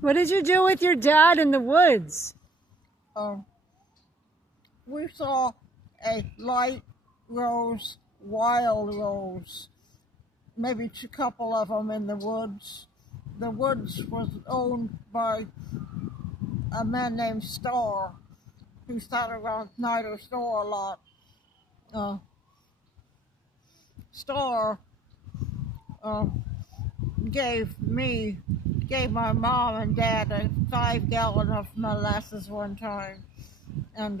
What did you do with your dad in the woods? Um, we saw a light rose, wild rose, maybe a couple of them in the woods. The woods was owned by a man named Starr, who sat around Snyder's store a lot. Uh, Starr uh, gave my mom and dad a 5 gallon of molasses one time, and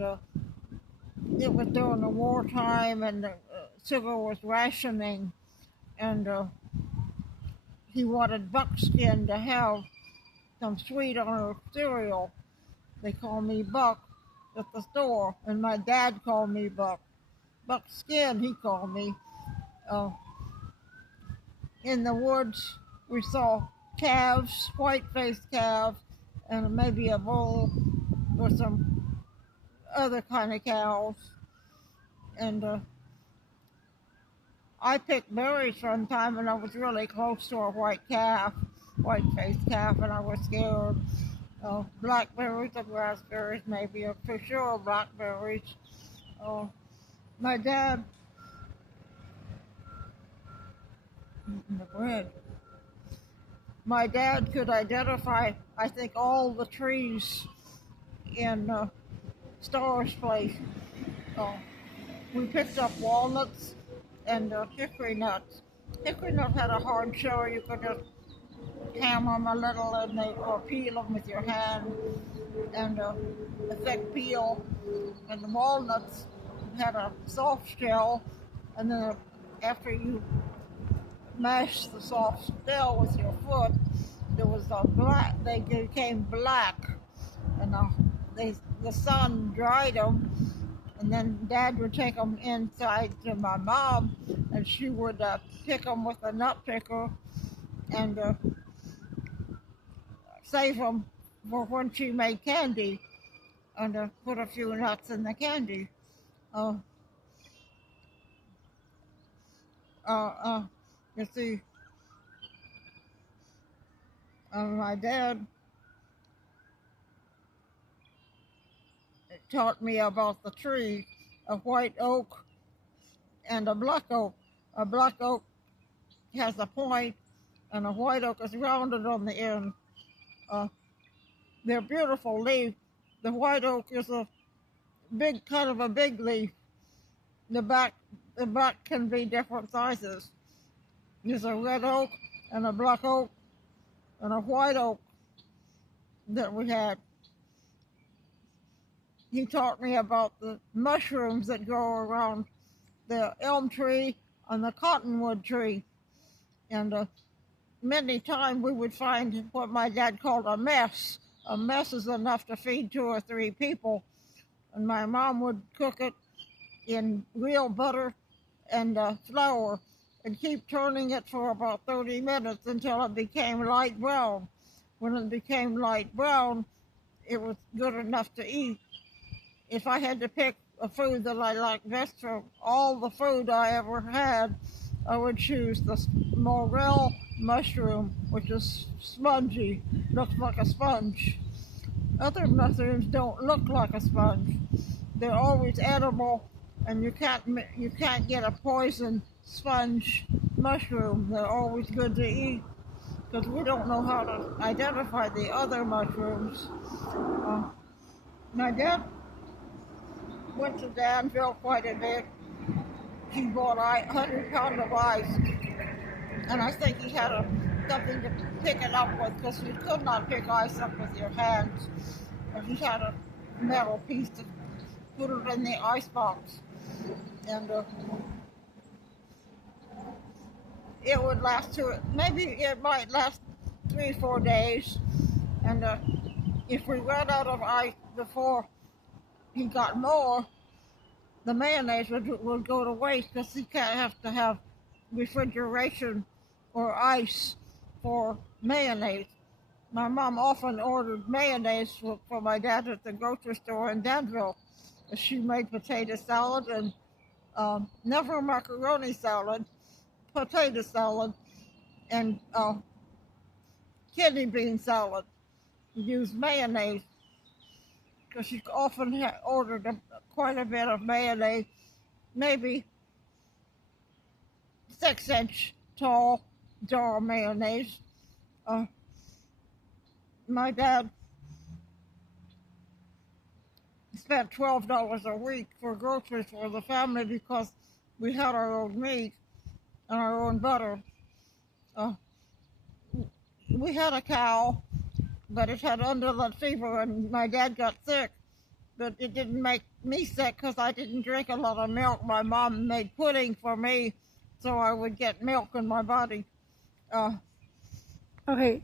it was during the wartime, and the sugar was rationing, and he wanted Buckskin to have some sweet on her cereal. They called me Buck at the store, and my dad called me Buck. Buckskin, he called me. Uh, in the woods, we saw calves, white-faced calves, and maybe a bull or some other kind of cows. And I picked berries one time, and I was really close to a white-faced calf, and I was scared. Blackberries and raspberries, maybe, or for sure blackberries. My dad, the bread. My dad could identify, I think, all the trees in Starr's place. Uh, we picked up walnuts and hickory nuts. Hickory nuts had a hard shell. You could just ham them a little or peel them with your hand, and a thick peel. And the walnuts had a soft shell, and then after you mash the soft shell with your foot, there was they became black, and the sun dried them, and then Dad would take them inside to my mom, and she would pick them with a nut picker and save them for when she made candy, and put a few nuts in the candy. Uh, you see, my dad taught me about the tree, a white oak and a black oak. A black oak has a point, and a white oak is rounded on the end. Uh, they're beautiful leaves. The white oak is a kind of a big leaf. The back can be different sizes. There's a red oak and a black oak and a white oak that we had. He taught me about the mushrooms that grow around the elm tree and the cottonwood tree. And many times we would find what my dad called a mess. A mess is enough to feed 2 or 3 people. And my mom would cook it in real butter and flour and keep turning it for about 30 minutes until it became light brown. When it became light brown, it was good enough to eat. If I had to pick a food that I liked best from all the food I ever had, I would choose the morel mushroom, which is spongy, looks like a sponge. Other mushrooms don't look like a sponge. They're always edible, and you can't get a poison sponge mushroom. They're always good to eat because we don't know how to identify the other mushrooms. My dad went to Danville quite a bit. He bought 100 pounds of ice, and I think he had something to pick it up with because you could not pick ice up with your hands. And he had a metal piece to put it in the ice box, and it would last maybe it might last 3-4 days, and if we ran out of ice before he got more, the mayonnaise would go to waste because he can't have to have refrigeration or ice for mayonnaise. My mom often ordered mayonnaise for my dad at the grocery store in Danville. She made potato salad and never macaroni salad, potato salad, and kidney bean salad. use mayonnaise because she often ordered quite a bit of mayonnaise, maybe 6-inch tall jar of mayonnaise. My dad spent $12 a week for groceries for the family because we had our own meat and our own butter. Uh, we had a cow, but it had underlet fever, and my dad got sick. But it didn't make me sick because I didn't drink a lot of milk. My mom made pudding for me, so I would get milk in my body. Okay,